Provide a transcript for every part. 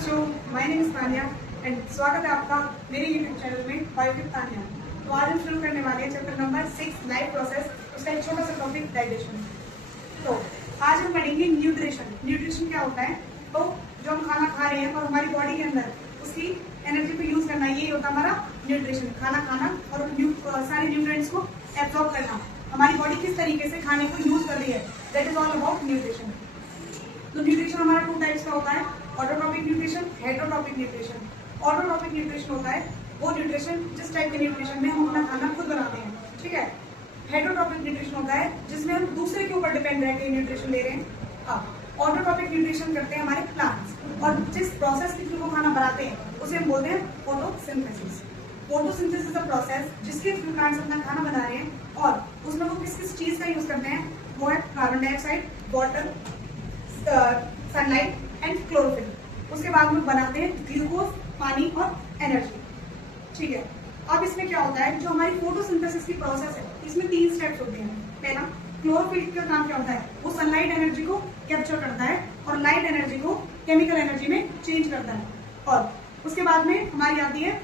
बच्चों, my name is Tania and स्वागत है आपका मेरे यूट्यूब चैनल में बायो विद तानिया। तो आज हम शुरू करने वाले हैं चैप्टर नंबर 6 लाइफ प्रोसेस, उसका एक छोटा सा टॉपिक डाइजेशन। तो आज हम पढ़ेंगे न्यूट्रिशन। न्यूट्रिशन क्या होता है? तो जो हम खाना खा रहे हैं और हमारी बॉडी के अंदर उसकी एनर्जी को यूज करना, यही होता है हमारा न्यूट्रिशन। खाना खाना और सारे न्यूट्रिएंट्स को एब्जॉर्ब करना, हमारी बॉडी किस तरीके से खाने को यूज कर रही है, that is all about nutrition. तो न्यूट्रिशन हमारा 2 टाइप्स का होता है, autotrophic nutrition, heterotrophic nutrition. Autotrophic nutrition होता है वो न्यूट्रिशन जिस टाइप के न्यूट्रिशन में हम अपना खाना खुद बनाते हैं, ठीक है। हेटरोट्रॉपिक न्यूट्रिशन होता है जिसमें हम दूसरे के ऊपर डिपेंड रह के न्यूट्रिशन ले रहे हैं। अब ऑटोट्रॉपिक न्यूट्रिशन करते हैं हमारे प्लांट्स, और जिस प्रोसेस के थ्रू वो खाना बनाते हैं उसे हम बोलते हैं photosynthesis. Photosynthesis is a process जिसके थ्रू प्लांट्स अपना खाना बना रहे हैं, और उसमें वो किस किस चीज का यूज करते हैं, वो है carbon dioxide, water, sunlight and chlorophyll. उसके बाद में बनाते हैं ग्लूकोज, पानी और एनर्जी, ठीक है। अब इसमें क्या होता है, जो हमारी फोटोसिंथेसिस की प्रोसेस है इसमें 3 स्टेप्स होते हैं। पहला, क्लोरोफिल का काम क्या होता है, वो सनलाइट एनर्जी को कैप्चर करता है और लाइट एनर्जी को केमिकल एनर्जी में चेंज करता है। और उसके बाद में हमारी आती है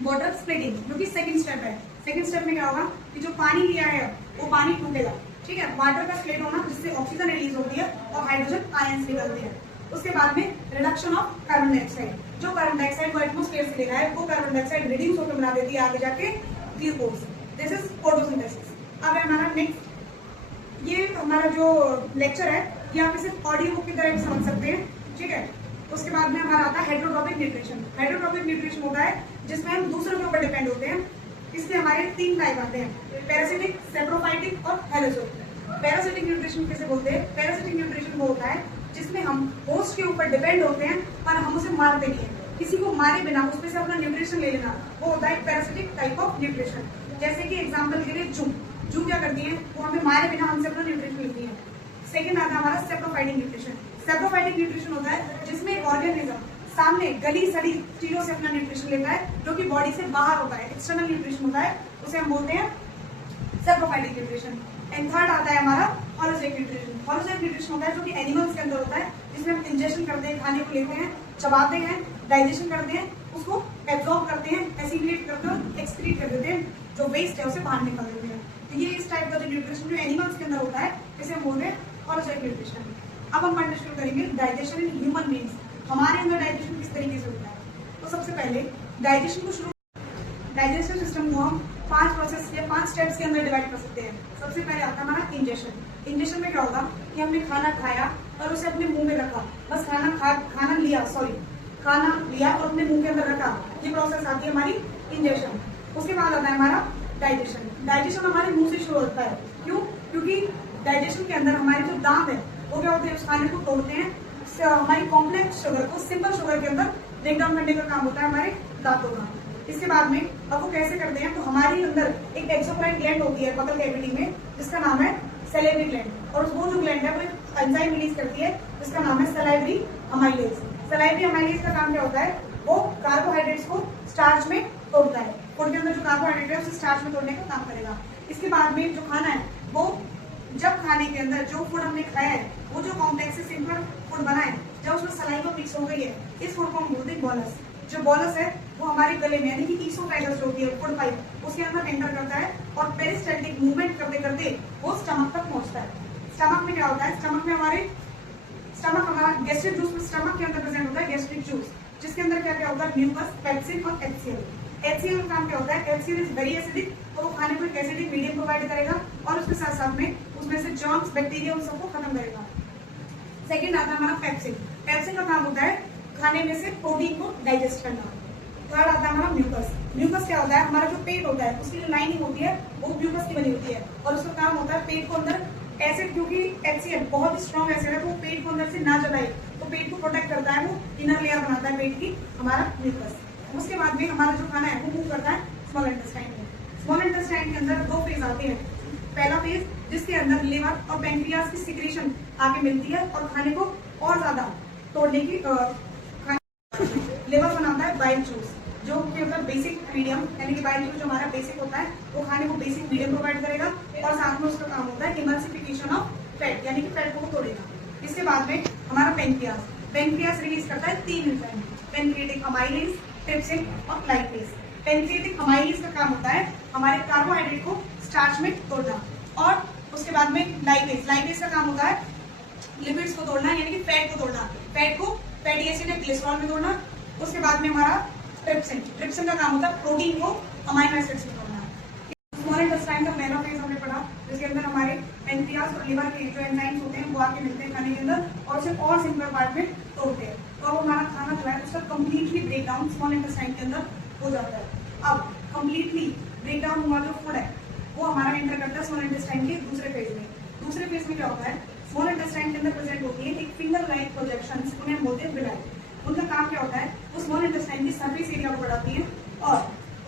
वाटर स्प्लिटिंग, जो कि सेकंड स्टेप है। सेकंड स्टेप में क्या होगा कि जो पानी लिया है वो पानी टूटेगा, ठीक है। वाटर का स्प्लिट होना जिससे ऑक्सीजन रिलीज होती है और हाइड्रोजन आयंस निकलते हैं। उसके बाद में रिडक्शन ऑफ कार्बन डाइऑक्साइड, जो कार्बन डाइऑक्साइड को एटमॉस्फेयर से लेना है वो कार्बन डाइऑक्साइड रिड्यूस होकर बना देती है आगे जाके ग्लूकोज। This is photosynthesis. अब है हमारा नेक्स्ट, ये हमारा जो लेक्चर है ये आप इसे ऑडियो बुक की तरह भी समझ सकते हैं, ठीक है। उसके बाद में हमारा आता है हेटरोट्रॉपिक न्यूट्रिशन। हेटरोट्रॉपिक न्यूट्रिशन होता है जिसमें हम दूसरों के ऊपर डिपेंड होते हैं। इसलिए हमारे 3 टाइप आते हैं, पैरासिटिक, सेप्रोफाइटिक और हेलोजोइक। पैरासिटिक न्यूट्रिशन किसे बोलते हैं? पैरासिटिक न्यूट्रिशन वो होता है जिसमें हम होस्ट के ऊपर डिपेंड होते हैं पर हम उसे मारते नहीं है। किसी को मारे बिना उसमें से अपना न्यूट्रिशन ले लेना, वो होता है पैरासिटिक टाइप ऑफ न्यूट्रिशन। जैसे कि एग्जांपल के लिए जू क्या करती है, वो हमें मारे बिना हमसे अपना न्यूट्रिशन लेती है। सेकंड आता है हमारा सेप्रोफाइटिक न्यूट्रिशन। सेप्रोफाइटिक न्यूट्रिशन होता है जिसमें एक ऑर्गेनिज्म सामने गली सड़ी चीजों से अपना न्यूट्रिशन लेता है, जो कि बॉडी से बाहर होता है, एक्सटर्नल न्यूट्रिशन होता है, उसे हम बोलते हैं सेप्रोफाइटिक न्यूट्रिशन। एंड थर्ड आता है हमारा होलोजोइक न्यूट्रिशन। होलोजोइक न्यूट्रिशन होता है जो कि एनिमल्स के अंदर होता है, जिसमें हम इंजेक्शन करते हैं, खाने को लेते हैं, चबाते हैं, डाइजेशन करते हैं, उसको एब्जॉर्ब करते हैं, एसिमिलेट करते हैं, एक्सक्रीट कर देते हैं, जो वेस्ट है उसे बाहर निकाल देते हैं। तो ये इस टाइप का जो न्यूट्रिशन जो एनिमल्स के अंदर होता है इसे हम बोलते हैं होलोजोइक न्यूट्रिशन। अब हम पढ़ना शुरू करेंगे डाइजेशन इन ह्यूमन बीइंग्स। हमारे अंदर डाइजेशन किस तरीके से होता है? तो सबसे पहले डाइजेस्टिव सिस्टम को हम 5 प्रोसेस या 5 स्टेप्स के अंदर डिवाइड कर सकते हैं। सबसे पहले आता है हमारा इंजेशन। इंजेशन में क्या होगा कि हमने खाना खाया और उसे अपने मुंह में रखा, बस खाना लिया और अपने मुंह के अंदर रखा, ये प्रोसेस आती है हमारी इंजेशन। उसके बाद आता है हमारा डाइजेशन। डाइजेशन हमारे मुंह से शुरू होता है। क्यों? क्योंकि डाइजेशन के अंदर हमारे जो दांत है वो क्या होते हैं, उस खाने को तोड़ते हैं, हमारी कॉम्प्लेक्स शुगर को सिंपल शुगर के अंदर ब्रेक डाउन करने का काम होता है हमारे दांतों का। इसके बाद में अब वो कैसे करते हैं, तो हमारे अंदर एक एक्सोक्राइन ग्लैंड होती है बगल कैविटी में, जिसका नाम है सैलिवरी ग्लैंड, और वो जो ग्लैंड है वो एक एंजाइम रिलीज करती है जिसका नाम है सलाइवरी अमाइलेज। सलाइवरी अमाइलेज का काम क्या होता है, वो कार्बोहाइड्रेट्स को स्टार्च में तोड़ता है। फूड के अंदर जो कार्बोहाइड्रेट है उसे स्टार्च में तोड़ने का काम करेगा। इसके बाद में जो खाना है वो जब खाने के अंदर जो फूड हमने खाया है वो जो कॉम्प्लेक्स से सिंपल फूड बना है, जब उसमें सलाइवा मिक्स हो गई है, इस फूड को हम बोलते हैं बोलस। जो बोलस है वो हमारे गले में यानी कि ईसोफेगस जो होती है फूड पाइप, उसके अंदर एंटर करता है और पेरिस्टाल्टिक मूवमेंट करते करते वो स्टमक तक पहुंचता है। स्टमक में क्या होता है, स्टमक हमारा गैस्ट्रिक जूस स्टमक के अंदर प्रेजेंट होता है, गैस्ट्रिक जूस, जिसके अंदर क्या क्या होता है, म्यूकस, पेप्सिन और एचसीएल। एचसीएल का काम क्या होता है, एचसीएल इज वेरी एसिडिक, तो वो खाने को एक एसिडिक मीडियम प्रोवाइड करेगा और उसके साथ साथ में उसमें से जर्म्स, बैक्टीरिया उन सबको खत्म करेगा। सेकंड आता है हमारा पेप्सिन। पेप्सिन का काम होता है खाने में से प्रोटीन को डाइजेस्ट करना। थर्ड आता है हमारा म्यूकस। म्यूकस क्या होता है, हमारा जो पेट होता है उसकी जो लाइनिंग होती है वो म्यूकस की बनी होती है, और उसका काम होता है पेट को अंदर एसिड, क्योंकि एचसीएल बहुत ही स्ट्रॉन्ग एसिड है, वो पेट को अंदर से ना जलाए, तो पेट को प्रोटेक्ट करता है, वो इनर लेयर बनाता है पेट की, हमारा म्यूकस। उसके बाद में हमारा जो खाना है वो मूव करता है स्मॉल इंटेस्टाइन में। स्मॉल इंटेस्टाइन के अंदर 2 फेज आते हैं। पहला फेज जिसके अंदर लिवर और पैंक्रियाज की सिक्रीशन आके मिलती है और खाने को और ज्यादा तोड़ने की लिवर बनाता है बाइल जूस, जो कि मतलब बेसिक मीडियम, यानी कि बाइल जूस जो हमारा बेसिक होता है वो खाने को बेसिक मीडियम प्रोवाइड करेगा, और साथ में उसका काम होता है इमल्सिफिकेशन ऑफ फैट, यानी कि फैट को तोड़ेगा। इसके बाद में हमारा पैंक्रियाज। पेनक्रियास रिलीज करता है 3 एंजाइम, पेनक्रियाटिक अमाइलेज, ट्रिप्सिन और लाइपेज। पेनक्रियाटिक अमाइलेज का काम होता है हमारे कार्बोहाइड्रेट को स्टार्च में तोड़ना, और उसके बाद में लाइपेज का काम होता है लिपिड्स को तोड़ना, यानी कि फैट को तोड़ना, फैट को फैटी एसिड या ग्लिसरॉल में तोड़ना। उसके बाद में हमारा ट्रिप्सिन का काम होता है प्रोटीन को अमाइनो एसिड्स में तोड़ना। स्मॉल इंटेस्टाइन का पहला फेज हमने पढ़ा, जिसके अंदर हमारे पेनक्रियास और लिवर के जो एंजाइम्स होते हैं वो आके मिलते हैं खाने के अंदर और उसे और सिंपल पार्ट में तोड़ते हैं, तो अब हमारा खाना जो है उसका completely break down small intestine के अंदर हो जाता है। अब कंप्लीटली ब्रेक डाउन हुआ जो फूड है वो हमारा एंटर करता है स्मॉल इंटेस्टाइन के दूसरे फेज में। दूसरे फेज में क्या होता है, स्मॉल इंटेस्टाइन के अंदर प्रेजेंट होती है एक फिंगर लाइक प्रोजेक्शंस, उन्हें हम बोलते हैं विलाई। उनका काम क्या होता है, वो स्मॉल इंटेस्टाइन की सरफेस एरिया को बढ़ाती है, और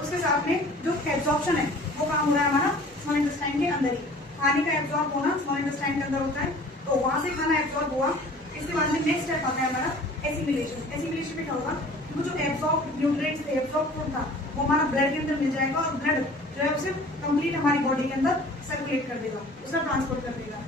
उसके साथ में जो एब्जॉर्प्शन है वो काम हो रहा है हमारा स्मॉल इंटेस्टाइन के अंदर ही। खाने का एब्जॉर्ब होना स्मॉल इंटेस्टाइन के अंदर होता है, तो वहां से खाना एब्जॉर्ब हुआ। इसके बाद में नेक्स्ट स्टेप आता है हमारा एसिमिलेशन। एसिमिलेशन में क्या होगा, वो जो एब्जॉर्ब न्यूट्रिएंट्स थे, एब्जॉर्ब फूड था, वो हमारा ब्लड के अंदर मिल जाएगा, और ब्लड जो है उसे कंप्लीट हमारी बॉडी के अंदर सर्कुलेट कर देगा, उसका ट्रांसपोर्ट कर देगा।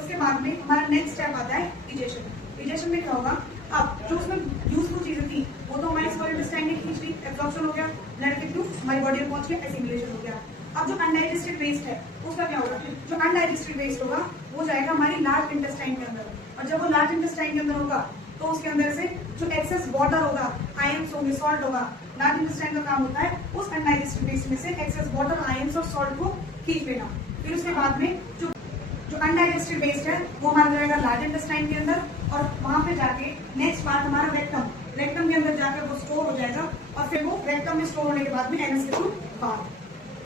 उसके बाद में हमारा नेक्स्ट स्टेप आता है डिजेशन। डिजेशन में क्या होगा, अब जो उसमें यूजफुल चीजें थी वो तो हमारे स्मॉल इंटेस्टाइन ने खींच ली, एब्जॉर्प्शन हो गया, ब्लड के थ्रू हमारी बॉडी में पहुंच गया, एसिमिलेशन हो गया। अब जो अनडाइजेस्टेड वेस्ट है उसका क्या होगा, जो अनडाइजेस्टेड वेस्ट होगा वो जाएगा हमारी लार्ज इंटेस्टाइन के अंदर, और जब वो लार्ज इंटेस्टाइन के अंदर होगा तो उसके अंदर से जो एक्सेस वाटर होगा, आयंस होंगे, सॉल्ट होगा। लार्ज इंटेस्टाइन का काम होता है उस अनडाइजेस्टेड वेस्ट में से एक्सेस वाटर, आयंस और सॉल्ट को खींच लेना। फिर उसके बाद में जो अनडाइजेस्टेड वेस्ट है वो हमारा जाएगा लार्ज इंटेस्टाइन के अंदर, और वहां पे जाके नेक्स्ट पार्ट हमारा रेक्टम के अंदर जाकर वो स्टोर हो जाएगा, और फिर वो रेक्टम में स्टोर होने के बाद में एनएस के थ्रू बाहर